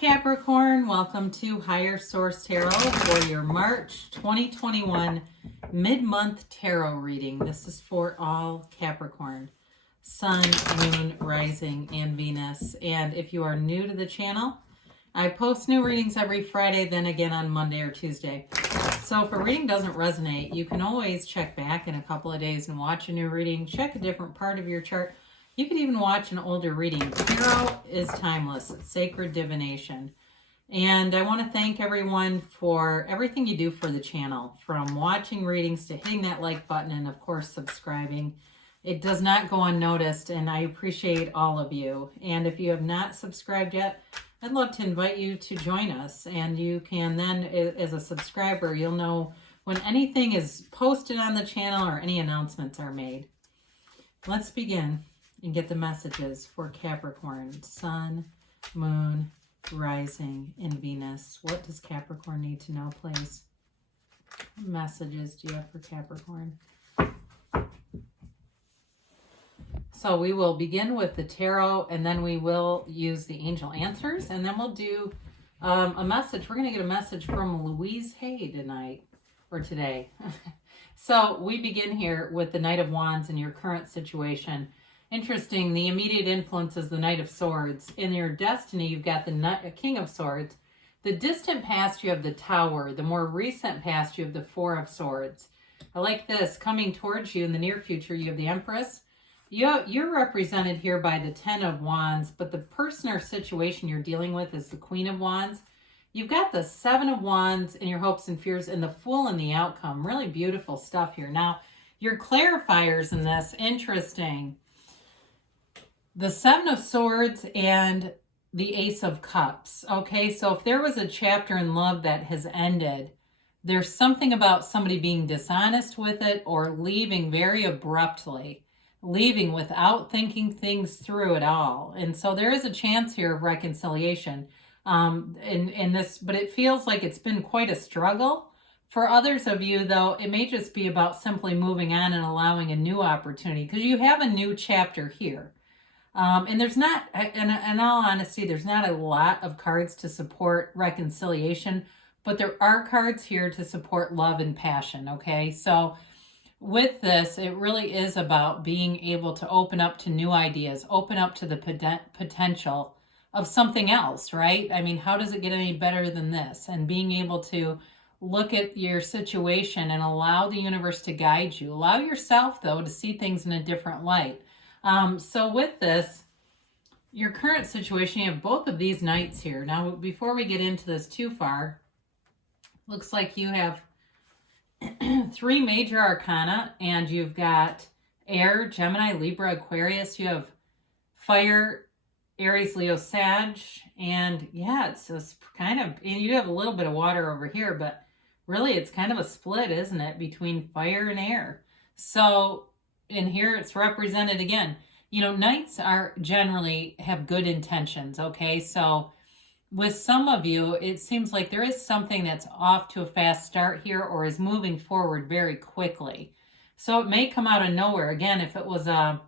Capricorn, welcome to Higher Source Tarot for your March 2021 mid-month tarot reading. This is for all Capricorn, Sun, Moon, Rising, and Venus. And if you are new to the channel, I post new readings every Friday, then again on Monday or Tuesday. So if a reading doesn't resonate, you can always check back in a couple of days and watch a new reading, check a different part of your chart. You could even watch an older reading. Tarot is timeless. It's sacred divination. And I want to thank everyone for everything you do for the channel, from watching readings to hitting that like button and, of course, subscribing. It does not go unnoticed, and I appreciate all of you. And if you have not subscribed yet, I'd love to invite you to join us. And you can then, as a subscriber, you'll know when anything is posted on the channel or any announcements are made. Let's begin and get the messages for Capricorn, Sun, Moon, Rising, and Venus. What does Capricorn need to know, please? What messages do you have for Capricorn? So we will begin with the tarot, and then we will use the angel answers, and then we'll do a message. We're going to get a message from Louise Hay tonight, or today. So we begin here with the Knight of Wands in your current situation. Interesting, the immediate influence is the Knight of Swords. In your destiny, you've got the King of Swords. The distant past, you have the Tower. The more recent past, you have the Four of Swords. I like this. Coming towards you in the near future, you have the Empress. You're represented here by the Ten of Wands, but the person or situation you're dealing with is the Queen of Wands. You've got the Seven of Wands in your hopes and fears and the Fool in the outcome. Really beautiful stuff here. Now, your clarifiers in this, interesting. The Seven of Swords and the Ace of Cups. Okay, so if there was a chapter in love that has ended, there's something about somebody being dishonest with it or leaving very abruptly, leaving without thinking things through at all. And so there is a chance here of reconciliation in this, but it feels like it's been quite a struggle. For others of you, though, it may just be about simply moving on and allowing a new opportunity, because you have a new chapter here. And there's not, in all honesty, there's not a lot of cards to support reconciliation, but there are cards here to support love and passion, okay? So with this, it really is about being able to open up to new ideas, open up to the potential of something else, right? I mean, how does it get any better than this? And being able to look at your situation and allow the universe to guide you. Allow yourself, though, to see things in a different light. So with this, your current situation, you have both of these knights here. Now, before we get into this too far, looks like you have three major arcana, and you've got Air, Gemini, Libra, Aquarius. You have Fire, Aries, Leo, Sag, and yeah, it's just kind of, and you have a little bit of water over here, but really it's kind of a split, isn't it, between fire and air. So in here it's represented again. You know, knights are generally have good intentions, okay? So with some of you, it seems like there is something that's off to a fast start here or is moving forward very quickly. So it may come out of nowhere. Again, if it was a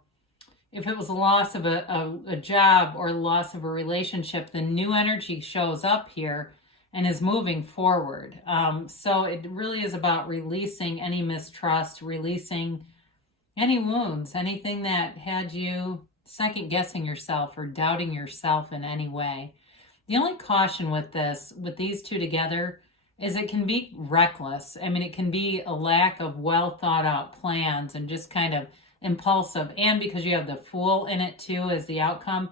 loss of a job or loss of a relationship, the new energy shows up here and is moving forward. So it really is about releasing any mistrust, releasing any wounds, anything that had you second guessing yourself or doubting yourself in any way. The only caution with this, with these two together, is it can be reckless. I mean, it can be a lack of well thought out plans and just kind of impulsive. And because you have the Fool in it too as the outcome,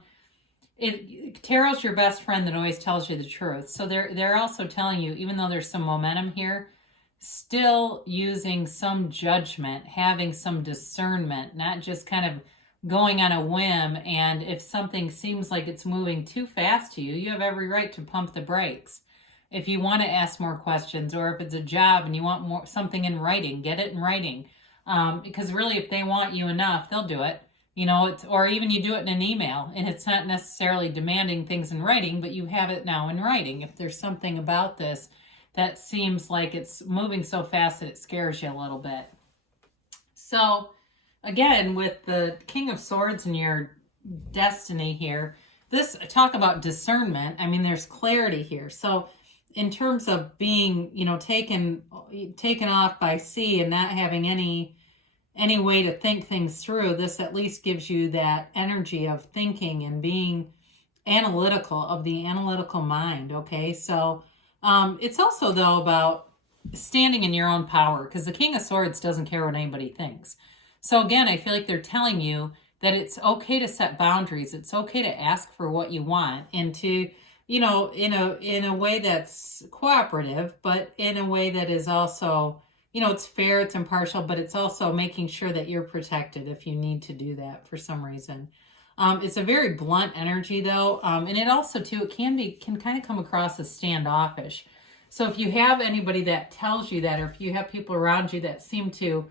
Tarot's your best friend that always tells you the truth. So they're also telling you, even though there's some momentum here, still using some judgment, having some discernment, not just kind of going on a whim. And if something seems like it's moving too fast to you, you have every right to pump the brakes. If you want to ask more questions, or if it's a job and you want something in writing, get it in writing. Because really, if they want you enough, they'll do it. You know, or even you do it in an email, and it's not necessarily demanding things in writing, but you have it now in writing. If there's something about this that seems like it's moving so fast that it scares you a little bit. So again, with the King of Swords in your destiny here, this, talk about discernment. I mean, there's clarity here. So in terms of being, taken off by sea and not having any way to think things through, this at least gives you that energy of thinking and being analytical, of the analytical mind. Okay. So it's also, though, about standing in your own power, because the King of Swords doesn't care what anybody thinks. So again, I feel like they're telling you that it's okay to set boundaries. It's okay to ask for what you want, and to, in a way that's cooperative, but in a way that is also, it's fair, it's impartial, but it's also making sure that you're protected if you need to do that for some reason. It's a very blunt energy, though, and it also, too, it can kind of come across as standoffish. So if you have anybody that tells you that, or if you have people around you that seem to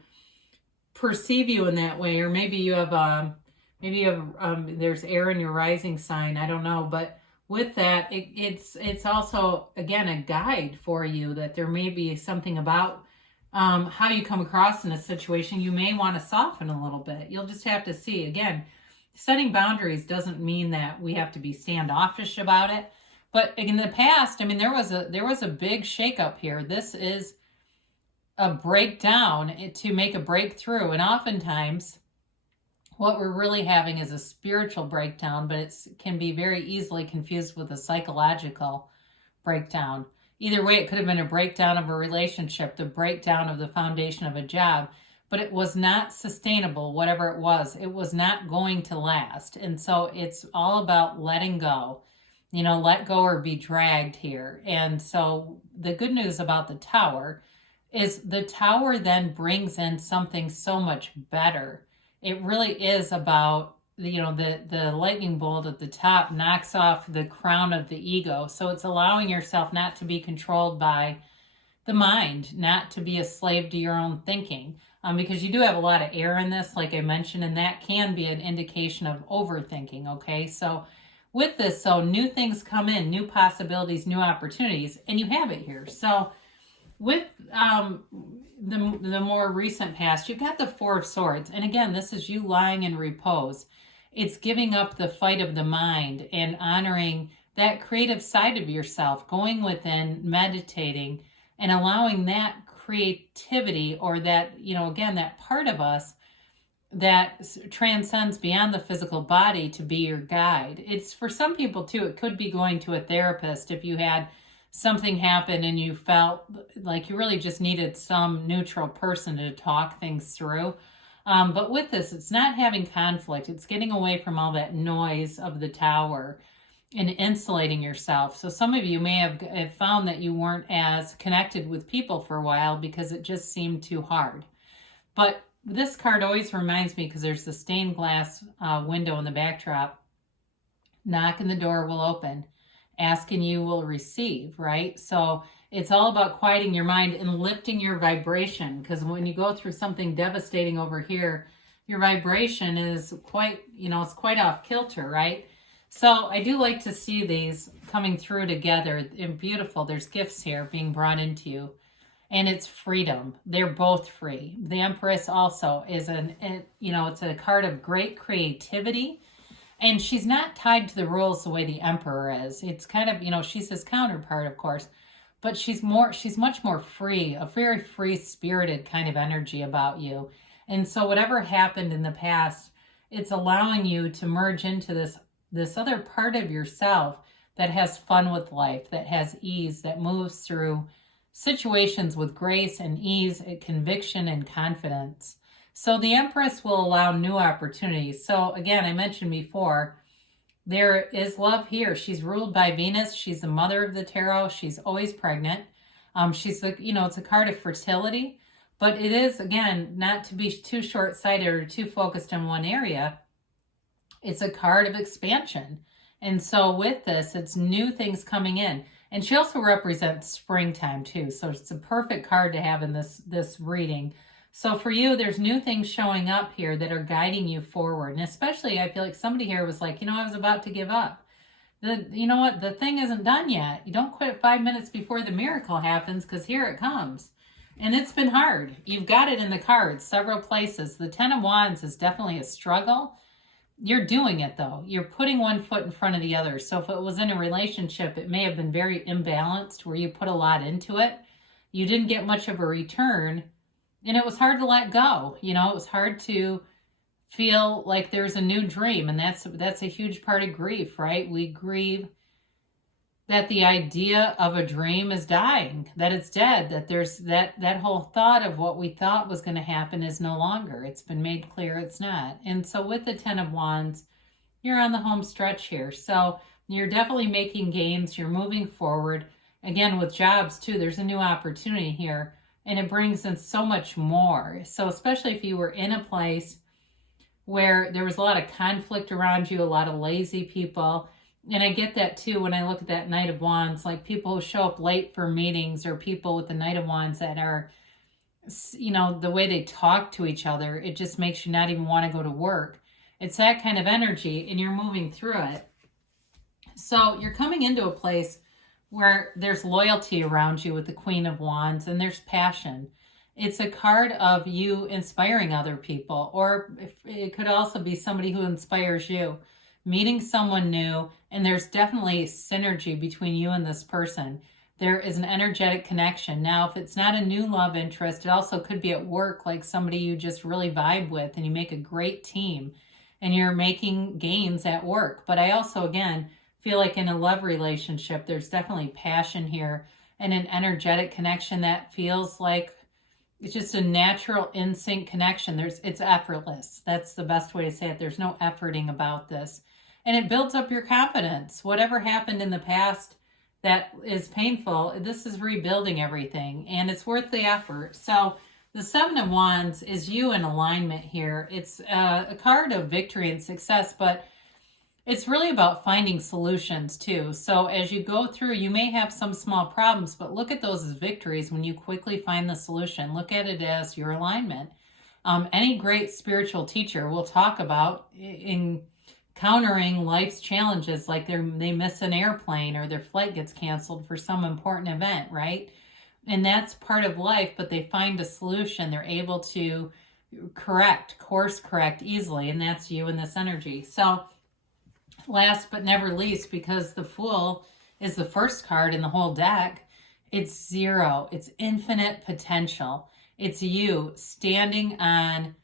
perceive you in that way, or maybe you have there's air in your rising sign, I don't know, but with that, it's also, again, a guide for you, that there may be something about how you come across in a situation you may want to soften a little bit. You'll just have to see. Again, setting boundaries doesn't mean that we have to be standoffish about it. But in the past, I mean, there was a big shakeup here. This is a breakdown to make a breakthrough. And oftentimes, what we're really having is a spiritual breakdown, but it can be very easily confused with a psychological breakdown. Either way, it could have been a breakdown of a relationship, the breakdown of the foundation of a job, but it was not sustainable, whatever it was. It was not going to last. And so it's all about letting go. Let go or be dragged here. And so the good news about the Tower is the Tower then brings in something so much better. It really is about, the lightning bolt at the top knocks off the crown of the ego. So it's allowing yourself not to be controlled by the mind, not to be a slave to your own thinking. Because you do have a lot of air in this, like I mentioned, and that can be an indication of overthinking. Okay. So with this, new things come in, new possibilities, new opportunities, and you have it here. So with the more recent past, you've got the Four of Swords. And again, this is you lying in repose. It's giving up the fight of the mind and honoring that creative side of yourself, going within, meditating, and allowing that creativity, or that, again, that part of us that transcends beyond the physical body, to be your guide. It's for some people too, it could be going to a therapist if you had something happen and you felt like you really just needed some neutral person to talk things through. But with this, it's not having conflict. It's getting away from all that noise of the Tower and insulating yourself. So some of you may have found that you weren't as connected with people for a while because it just seemed too hard. But this card always reminds me, because there's the stained glass window in the backdrop. Knock and the door will open. Ask and you will receive, right? So it's all about quieting your mind and lifting your vibration, because when you go through something devastating over here, your vibration is quite, it's quite off kilter, right? So I do like to see these coming through together, and beautiful. There's gifts here being brought into you. And it's freedom. They're both free. The Empress also is it's a card of great creativity. And she's not tied to the rules the way the Emperor is. It's kind of, she's his counterpart, of course. But she's much more free, a very free-spirited kind of energy about you. And so whatever happened in the past, it's allowing you to merge into this other part of yourself that has fun with life, that has ease, that moves through situations with grace and ease, conviction and confidence. So the Empress will allow new opportunities. So again, I mentioned before, there is love here. She's ruled by Venus. She's the mother of the tarot. She's always pregnant. She's it's a card of fertility, but it is, again, not to be too short-sighted or too focused in one area. It's a card of expansion. And so with this, it's new things coming in. And she also represents springtime too. So it's a perfect card to have in this reading. So for you, there's new things showing up here that are guiding you forward. And especially, I feel like somebody here was like, I was about to give up. You know what? The thing isn't done yet. You don't quit 5 minutes before the miracle happens, because here it comes. And it's been hard. You've got it in the cards several places. The Ten of Wands is definitely a struggle. you're doing it though. You're putting one foot in front of the other. So if it was in a relationship, it may have been very imbalanced where you put a lot into it. You didn't get much of a return, and it was hard to let go. You know, it was hard to feel like there's a new dream, and that's a huge part of grief, right? We grieve that the idea of a dream is dying, that it's dead, that there's that whole thought of what we thought was going to happen is no longer. It's been made clear it's not. And so with the 10 of Wands, you're on the home stretch here. So you're definitely making gains. You're moving forward. Again, with jobs too, there's a new opportunity here, and it brings in so much more. So especially if you were in a place where there was a lot of conflict around you, a lot of lazy people. And I get that too when I look at that Knight of Wands, like people who show up late for meetings, or people with the Knight of Wands that are, you know, the way they talk to each other, it just makes you not even want to go to work. It's that kind of energy, and you're moving through it. So you're coming into a place where there's loyalty around you with the Queen of Wands, and there's passion. It's a card of you inspiring other people, or it could also be somebody who inspires you, meeting someone new, and there's definitely synergy between you and this person. There is an energetic connection. Now, if it's not a new love interest, it also could be at work, like somebody you just really vibe with and you make a great team and you're making gains at work. But I also, again, feel like in a love relationship, there's definitely passion here and an energetic connection that feels like it's just a natural in sync connection. It's effortless. That's the best way to say it. There's no efforting about this. And it builds up your confidence. Whatever happened in the past that is painful, this is rebuilding everything, and it's worth the effort. So the 7 of Wands is you in alignment here. It's a card of victory and success, but it's really about finding solutions too. So as you go through, you may have some small problems, but look at those as victories when you quickly find the solution. Look at it as your alignment. Any great spiritual teacher will talk about in countering life's challenges, like they miss an airplane or their flight gets canceled for some important event, right? And that's part of life, but they find a solution. They're able to course correct easily, and that's you in this energy. So last but never least, because the Fool is the first card in the whole deck, it's 0. It's infinite potential. It's you standing on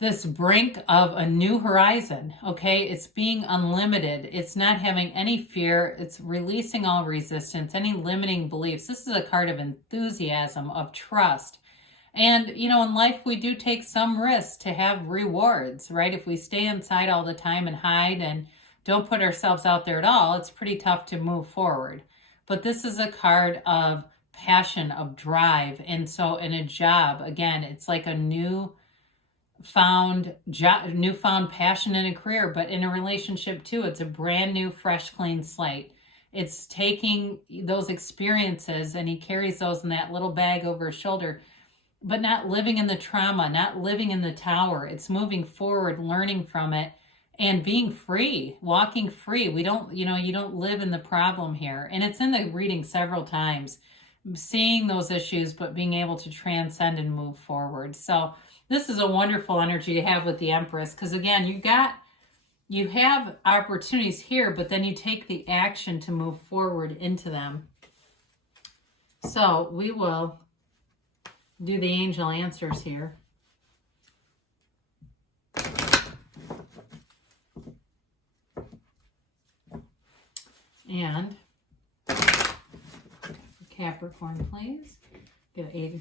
this brink of a new horizon, okay? It's being unlimited. It's not having any fear. It's releasing all resistance, any limiting beliefs. This is a card of enthusiasm, of trust. And, you know, in life, we do take some risks to have rewards, right? If we stay inside all the time and hide and don't put ourselves out there at all, it's pretty tough to move forward. But this is a card of passion, of drive. And so in a job, again, it's like a newfound passion in a career, but in a relationship too, it's a brand new, fresh, clean slate. It's taking those experiences, and he carries those in that little bag over his shoulder, but not living in the trauma, not living in the tower. It's moving forward, learning from it, and being free, walking free. You don't live in the problem here. And it's in the reading several times, seeing those issues, but being able to transcend and move forward. So this is a wonderful energy to have with the Empress, because again, you have opportunities here, but then you take the action to move forward into them. So we will do the angel answers here. And Capricorn, please. Get a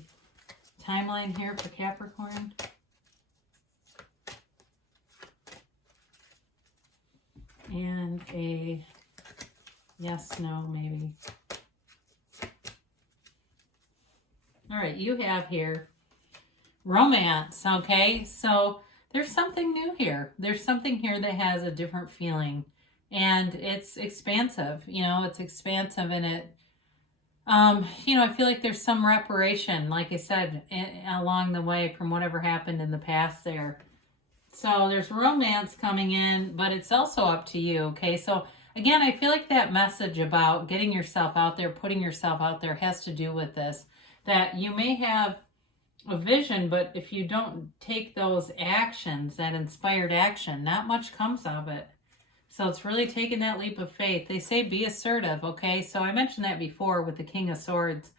timeline here for Capricorn. And a yes, no, maybe. All right, you have here romance, okay? So there's something new here. There's something here that has a different feeling, and it's expansive. It's expansive, and it, I feel like there's some reparation, like I said, along the way from whatever happened in the past there. So there's romance coming in, but it's also up to you, okay? So again, I feel like that message about getting yourself out there, putting yourself out there has to do with this, that you may have a vision, but if you don't take those actions, that inspired action, not much comes of it. So it's really taking that leap of faith. They say be assertive, okay? So I mentioned that before with the King of Swords.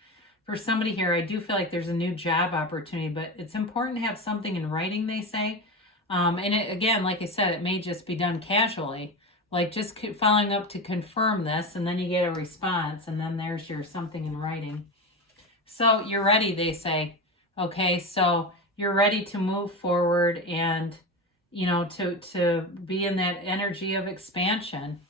For somebody here, I do feel like there's a new job opportunity, but it's important to have something in writing, they say. And it, again, like I said, it may just be done casually. Like just following up to confirm this, and then you get a response, and then there's your something in writing. So you're ready, they say. Okay, so you're ready to move forward and, you know, to be in that energy of expansion.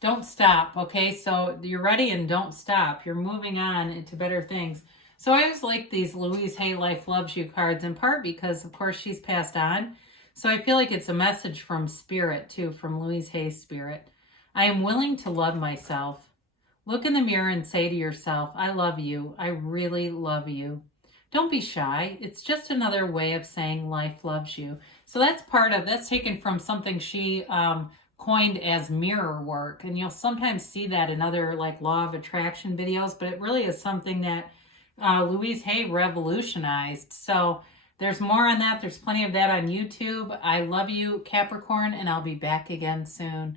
Don't stop, okay? So you're ready and don't stop. You're moving on into better things. So I always like these Louise Hay Life Loves You cards, in part because, of course, she's passed on. So I feel like it's a message from Spirit, too, from Louise Hay's Spirit. I am willing to love myself. Look in the mirror and say to yourself, I love you. I really love you. Don't be shy. It's just another way of saying life loves you. So that's taken from something she coined as mirror work. And you'll sometimes see that in other like law of attraction videos, but it really is something that Louise Hay revolutionized. So there's more on that. There's plenty of that on YouTube. I love you, Capricorn, and I'll be back again soon.